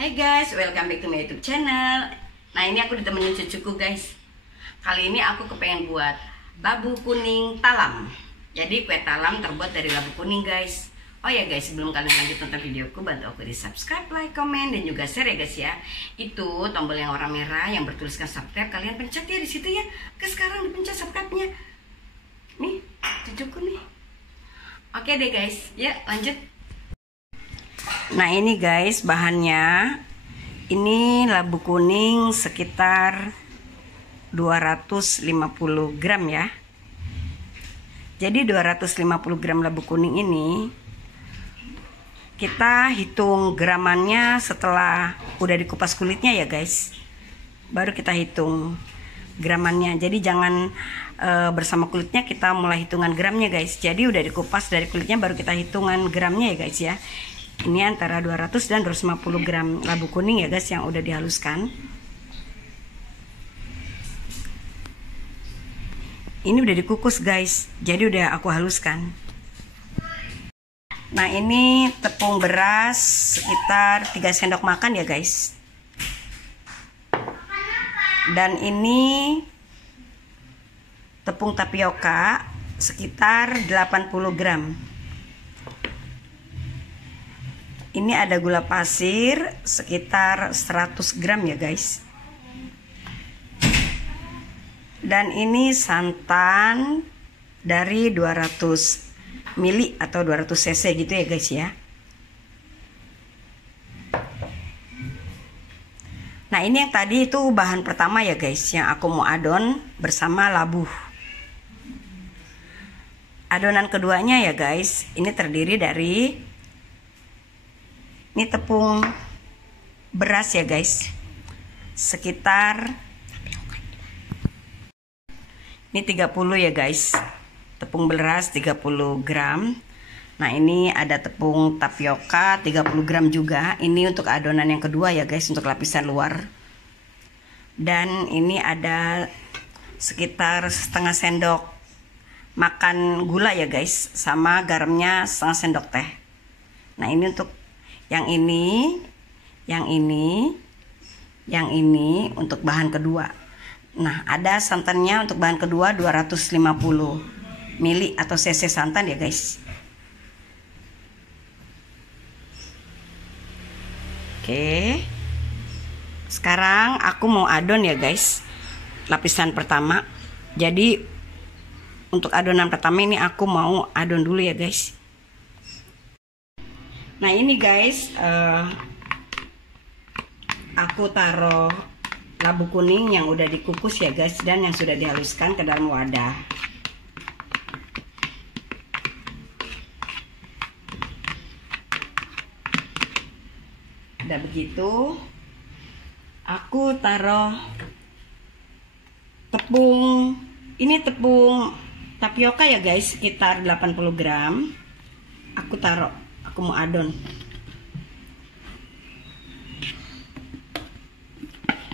Hai guys, welcome back to my YouTube channel. Nah, ini aku ditemenin cucuku guys. Kali ini aku kepengen buat labu kuning talam. Jadi kue talam terbuat dari labu kuning guys. Oh ya guys, sebelum kalian lanjut nonton videoku, bantu aku di subscribe, like, komen, dan juga share ya guys ya. Itu tombol yang warna merah yang bertuliskan subscribe, kalian pencet ya di situ ya. Oke, sekarang dipencet subscribe-nya. Nih, cucuku nih. Oke deh guys, ya lanjut. Nah ini guys bahannya, ini labu kuning sekitar 250 gram ya. Jadi 250 gram labu kuning ini kita hitung gramannya setelah udah dikupas kulitnya ya guys. Baru kita hitung gramannya. Jadi jangan bersama kulitnya kita mulai hitungan gramnya guys. Jadi udah dikupas dari kulitnya baru kita hitungan gramnya ya guys ya. Ini antara 200 dan 250 gram labu kuning ya guys yang udah dihaluskan. Ini udah dikukus guys, jadi udah aku haluskan. Nah ini tepung beras sekitar 3 sendok makan ya guys. Dan ini tepung tapioka sekitar 80 gram. Ini ada gula pasir sekitar 100 gram ya guys. Dan ini santan dari 200 ml atau 200 cc gitu ya guys ya. Nah ini yang tadi itu bahan pertama ya guys, yang aku mau adon bersama labu. Adonan keduanya ya guys, ini terdiri dari ini tepung beras ya guys, sekitar ini 30 ya guys, tepung beras 30 gram. Nah ini ada tepung tapioka 30 gram juga. Ini untuk adonan yang kedua ya guys, untuk lapisan luar. Dan ini ada sekitar setengah sendok makan gula ya guys, sama garamnya setengah sendok teh. Nah ini untuk yang ini, yang ini, yang ini untuk bahan kedua. Nah ada santannya untuk bahan kedua 250 ml atau cc santan ya guys. Oke, sekarang aku mau adon ya guys lapisan pertama. Jadi untuk adonan pertama ini aku mau adon dulu ya guys. Nah ini guys, aku taruh labu kuning yang udah dikukus ya guys, dan yang sudah dihaluskan ke dalam wadah. Udah begitu, aku taruh tepung, ini tepung tapioka ya guys, sekitar 80 gram. Aku taruh, aku mau adon.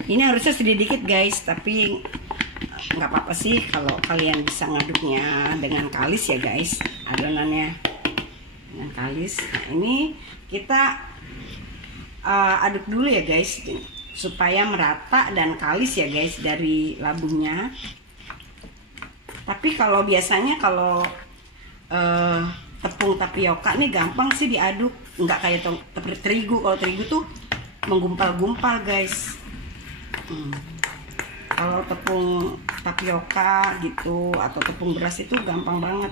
Ini harusnya sedikit guys, tapi nggak apa-apa sih kalau kalian bisa ngaduknya dengan kalis ya guys, adonannya dengan kalis. Nah ini kita aduk dulu ya guys supaya merata dan kalis ya guys dari labunya. Tapi kalau biasanya kalau tepung tapioka nih gampang sih diaduk, nggak kayak terigu. Kalau terigu tuh menggumpal-gumpal guys. Kalau tepung tapioka gitu atau tepung beras itu gampang banget,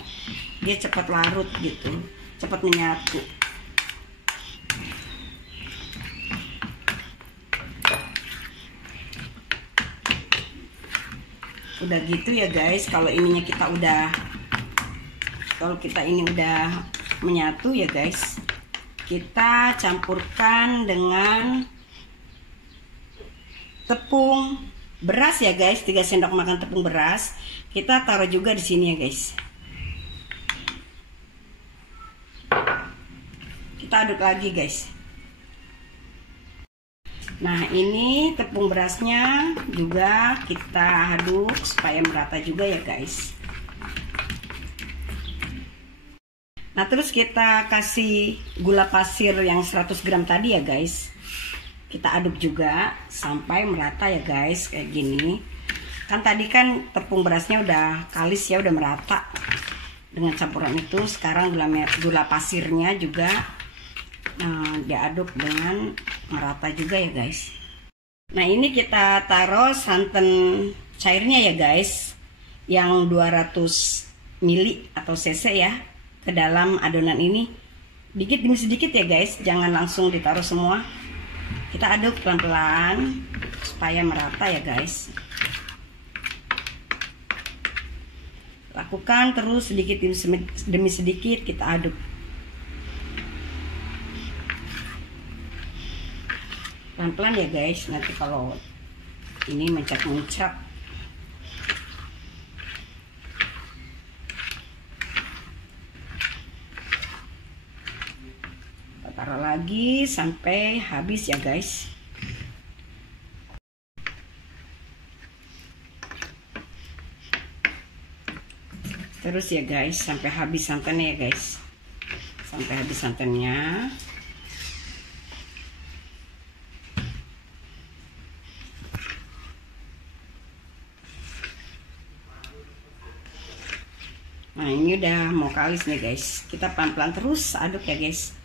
dia cepat larut gitu, cepat menyatu. Udah gitu ya guys, kalau ininya kita udah, kalau kita ini udah menyatu ya guys, kita campurkan dengan tepung beras ya guys, 3 sendok makan tepung beras. Kita taruh juga di sini ya guys. Kita aduk lagi guys. Nah ini tepung berasnya juga kita aduk supaya merata juga ya guys. Nah terus kita kasih gula pasir yang 100 gram tadi ya guys. kita aduk juga sampai merata ya guys, kayak gini. Kan tadi kan tepung berasnya udah kalis ya, udah merata dengan campuran itu. Sekarang gula pasirnya juga diaduk dengan merata juga ya guys. Nah ini kita taruh santan cairnya ya guys, yang 200 ml atau cc ya, ke dalam adonan ini. Dikit demi sedikit ya guys, jangan langsung ditaruh semua. Kita aduk pelan-pelan supaya merata ya guys. Lakukan terus sedikit demi sedikit kita aduk. Pelan-pelan ya guys, nanti kalau ini muncrat-muncrat. Kita taruh lagi sampai habis ya guys. Terus ya guys, sampai habis santannya ya guys. Sampai habis santannya. Nah ini udah mau kalis nih guys. Kita pelan-pelan terus aduk ya guys,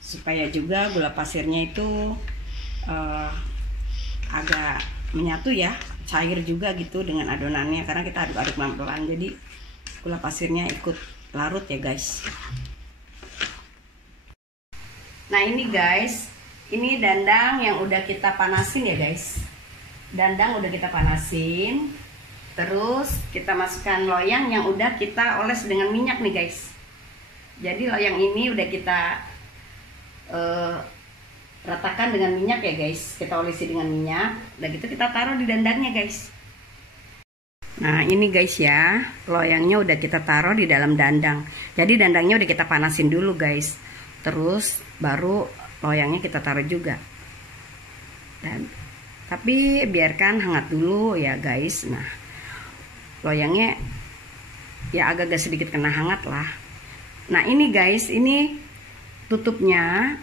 supaya juga gula pasirnya itu agak menyatu ya, cair juga gitu dengan adonannya. Karena kita aduk-aduk pelan-pelan, jadi gula pasirnya ikut larut ya guys. Nah ini guys, ini dandang yang udah kita panasin ya guys. Dandang udah kita panasin. Terus kita masukkan loyang yang udah kita oles dengan minyak nih guys. Jadi loyang ini udah kita ratakan dengan minyak ya guys. Kita olesi dengan minyak. Udah gitu kita taruh di dandangnya guys. Nah ini guys ya, loyangnya udah kita taruh di dalam dandang. Jadi dandangnya udah kita panasin dulu guys. Terus baru loyangnya kita taruh juga. Dan tapi biarkan hangat dulu ya guys. Nah loyangnya ya agak sedikit kena hangat lah. Nah ini guys, ini tutupnya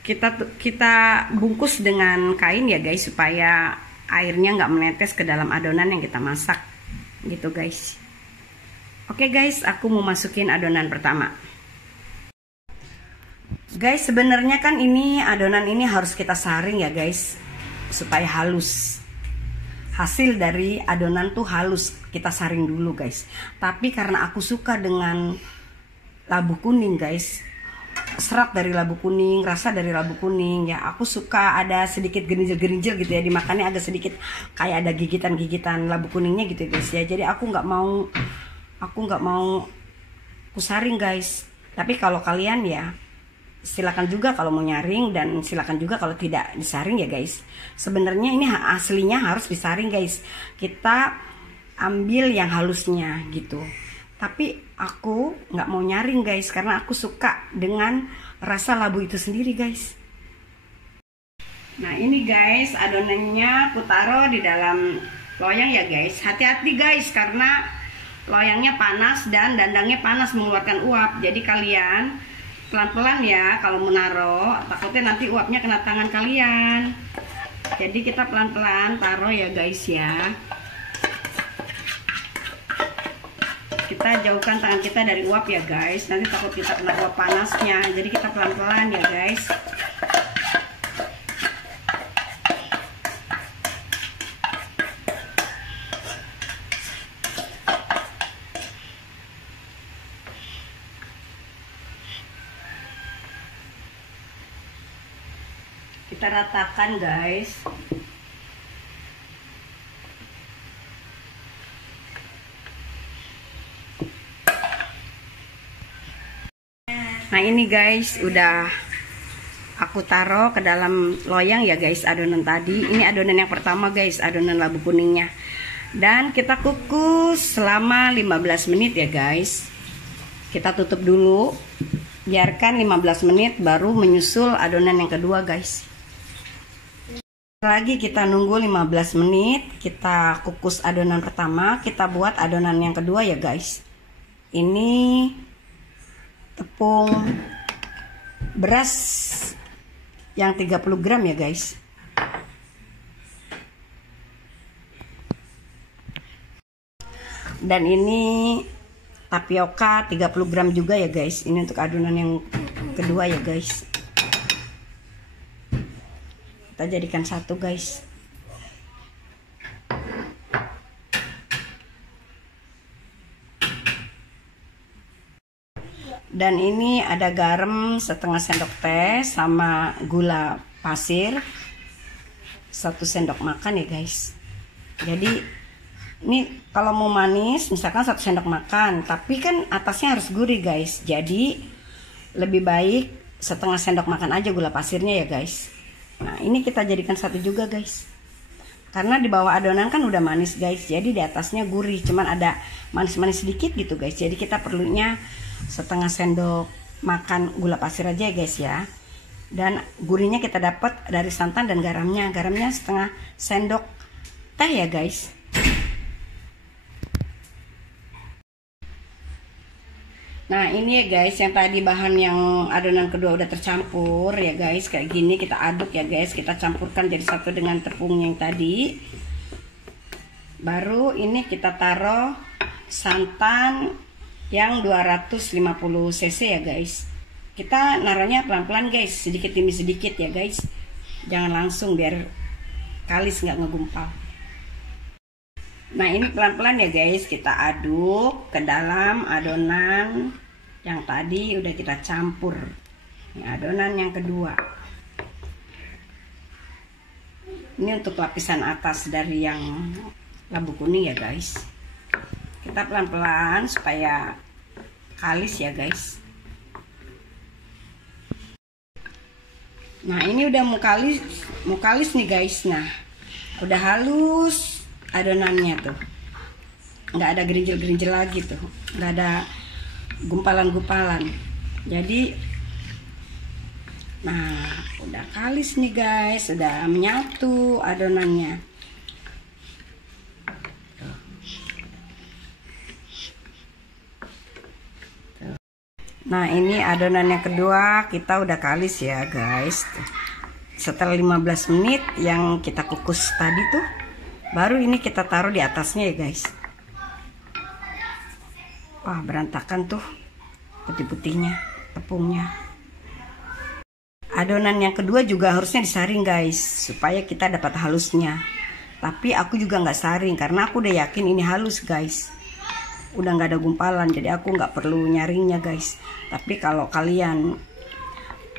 kita bungkus dengan kain ya guys, supaya airnya nggak menetes ke dalam adonan yang kita masak gitu guys. Oke guys, aku mau masukin adonan pertama. Guys sebenarnya kan ini adonan ini harus kita saring ya guys, supaya halus. Hasil dari adonan tuh halus, kita saring dulu guys. Tapi karena aku suka dengan labu kuning guys, serat dari labu kuning, rasa dari labu kuning ya, aku suka ada sedikit gerinjel-gerinjel gitu ya, dimakannya agak sedikit kayak ada gigitan-gigitan labu kuningnya gitu guys ya. Jadi aku nggak mau aku saring guys. Tapi kalau kalian ya silakan juga kalau mau nyaring, dan silakan juga kalau tidak disaring ya guys. Sebenarnya ini aslinya harus disaring guys. Kita ambil yang halusnya gitu. Tapi aku nggak mau nyaring guys, karena aku suka dengan rasa labu itu sendiri guys. Nah ini guys adonannya aku taruh di dalam loyang ya guys. Hati-hati guys, karena loyangnya panas dan dandangnya panas mengeluarkan uap. Jadi kalian pelan-pelan ya kalau menaruh, takutnya nanti uapnya kena tangan kalian. Jadi kita pelan-pelan taruh ya guys ya. Kita jauhkan tangan kita dari uap ya guys, nanti takut kita kena uap panasnya. Jadi kita pelan-pelan ya guys. Kita ratakan guys. Nah ini guys udah aku taruh ke dalam loyang ya guys adonan tadi. Ini adonan yang pertama guys, adonan labu kuningnya. Dan kita kukus selama 15 menit ya guys. Kita tutup dulu, biarkan 15 menit baru menyusul adonan yang kedua guys. Lagi kita nunggu 15 menit, kita kukus adonan pertama, kita buat adonan yang kedua ya guys. Ini tepung beras yang 30 gram ya guys. Dan ini tapioka 30 gram juga ya guys. Ini untuk adonan yang kedua ya guys. Kita jadikan satu guys. Dan ini ada garam setengah sendok teh sama gula pasir 1 sendok makan ya guys. Jadi ini kalau mau manis misalkan 1 sendok makan, tapi kan atasnya harus gurih guys. Jadi lebih baik setengah sendok makan aja gula pasirnya ya guys. Nah ini kita jadikan satu juga guys. Karena di bawah adonan kan udah manis guys. Jadi di atasnya gurih, cuman ada manis-manis sedikit gitu guys. Jadi kita perlunya setengah sendok makan gula pasir aja ya guys ya. Dan gurihnya kita dapat dari santan dan garamnya. Garamnya setengah sendok teh ya guys. Nah ini ya guys, yang tadi bahan yang adonan kedua udah tercampur ya guys. Kayak gini kita aduk ya guys. Kita campurkan jadi satu dengan tepung yang tadi. Baru ini kita taruh santan yang 250 cc ya guys. Kita naruhnya pelan-pelan guys, sedikit demi sedikit ya guys. Jangan langsung biar kalis nggak ngegumpal. Nah ini pelan-pelan ya guys, kita aduk ke dalam adonan yang tadi udah kita campur. Ini adonan yang kedua. Ini untuk lapisan atas dari yang labu kuning ya guys. Kita pelan-pelan supaya kalis ya guys. Nah ini udah mau kalis nih guys. Nah udah halus adonannya tuh, nggak ada gerinjel-gerinjel lagi tuh, nggak ada gumpalan-gumpalan. Jadi nah udah kalis nih guys, udah menyatu adonannya. Nah ini adonan yang kedua kita udah kalis ya guys. Setelah 15 menit yang kita kukus tadi tuh, baru ini kita taruh di atasnya ya guys. Wah berantakan tuh putih-putihnya, tepungnya. Adonan yang kedua juga harusnya disaring guys, supaya kita dapat halusnya. Tapi aku juga nggak saring karena aku udah yakin ini halus guys. Udah nggak ada gumpalan, jadi aku nggak perlu nyaringnya guys. Tapi kalau kalian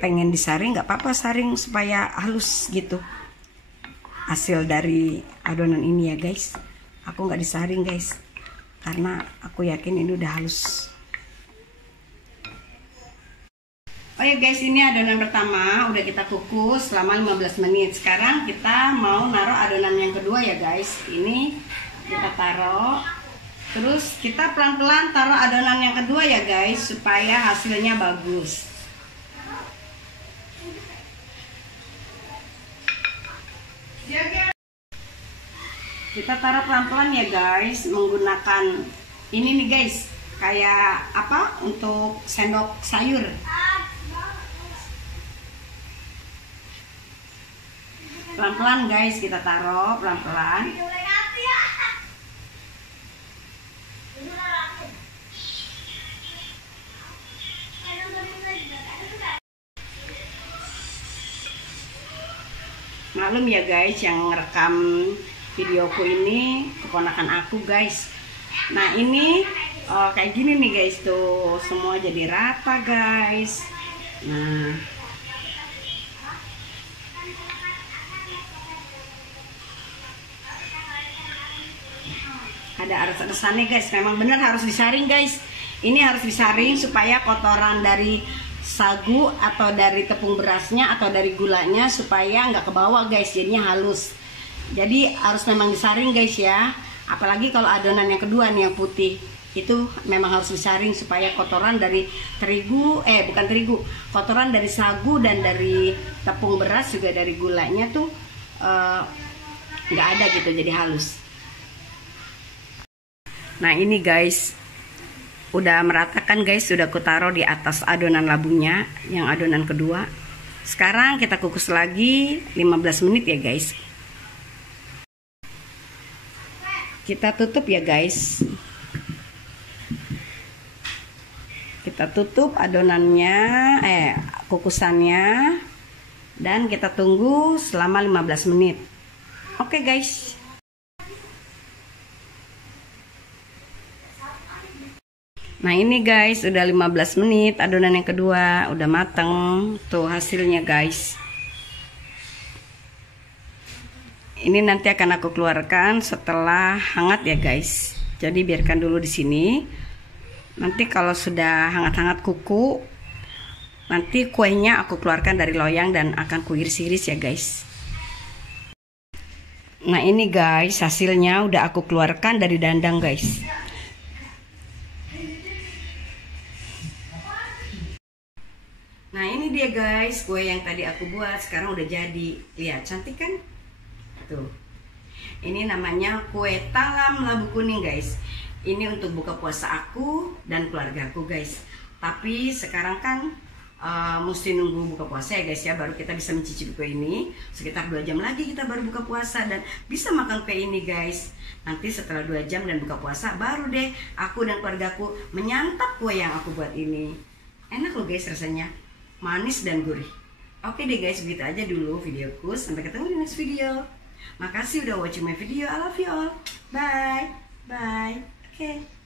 pengen disaring nggak apa-apa, saring supaya halus gitu hasil dari adonan ini ya guys. Aku nggak disaring guys karena aku yakin ini udah halus. Oh ya guys, ini adonan pertama udah kita kukus selama 15 menit. Sekarang kita mau naruh adonan yang kedua ya guys. Ini kita taruh. Terus kita pelan-pelan taruh adonan yang kedua ya guys, supaya hasilnya bagus. Kita taruh pelan-pelan ya guys, menggunakan ini nih guys, kayak apa, untuk sendok sayur. Pelan-pelan guys, kita taruh pelan-pelan. Maklum ya guys, yang ngerekam videoku ini keponakan aku guys. Nah ini kayak gini nih guys, tuh semua jadi rata guys. Nah ada ares-aresannya guys, memang benar harus disaring guys. Ini harus disaring supaya kotoran dari sagu atau dari tepung berasnya atau dari gulanya supaya nggak ke bawah guys, jadinya halus. Jadi harus memang disaring guys ya. Apalagi kalau adonan yang kedua nih yang putih, itu memang harus disaring supaya kotoran dari kotoran dari sagu dan dari tepung beras juga dari gulanya tuh nggak ada gitu, jadi halus. Nah ini guys, udah meratakan guys, sudah aku taruh di atas adonan labunya yang adonan kedua. Sekarang kita kukus lagi 15 menit ya guys. Kita tutup ya guys. Kita tutup adonannya, kukusannya, dan kita tunggu selama 15 menit. Oke guys. Nah ini guys, udah 15 menit, adonan yang kedua udah mateng. Tuh hasilnya guys. Ini nanti akan aku keluarkan setelah hangat ya guys. Jadi biarkan dulu di sini. Nanti kalau sudah hangat-hangat kuku, nanti kuenya aku keluarkan dari loyang dan akan kuiris-iris ya guys. Nah ini guys, hasilnya udah aku keluarkan dari dandang guys. Nah ini dia guys, kue yang tadi aku buat sekarang udah jadi. Lihat cantik kan? Tuh. Ini namanya kue talam labu kuning guys. Ini untuk buka puasa aku dan keluarga aku guys. Tapi sekarang kan mesti nunggu buka puasa ya guys ya, baru kita bisa mencicipi kue ini. Sekitar 2 jam lagi kita baru buka puasa dan bisa makan kue ini guys. Nanti setelah 2 jam dan buka puasa baru deh aku dan keluargaku menyantap kue yang aku buat ini. Enak loh guys rasanya, manis dan gurih. Oke deh guys, begitu aja dulu videoku. Sampai ketemu di next video. Makasih udah watching my video. I love you all. Bye. Bye. Okay.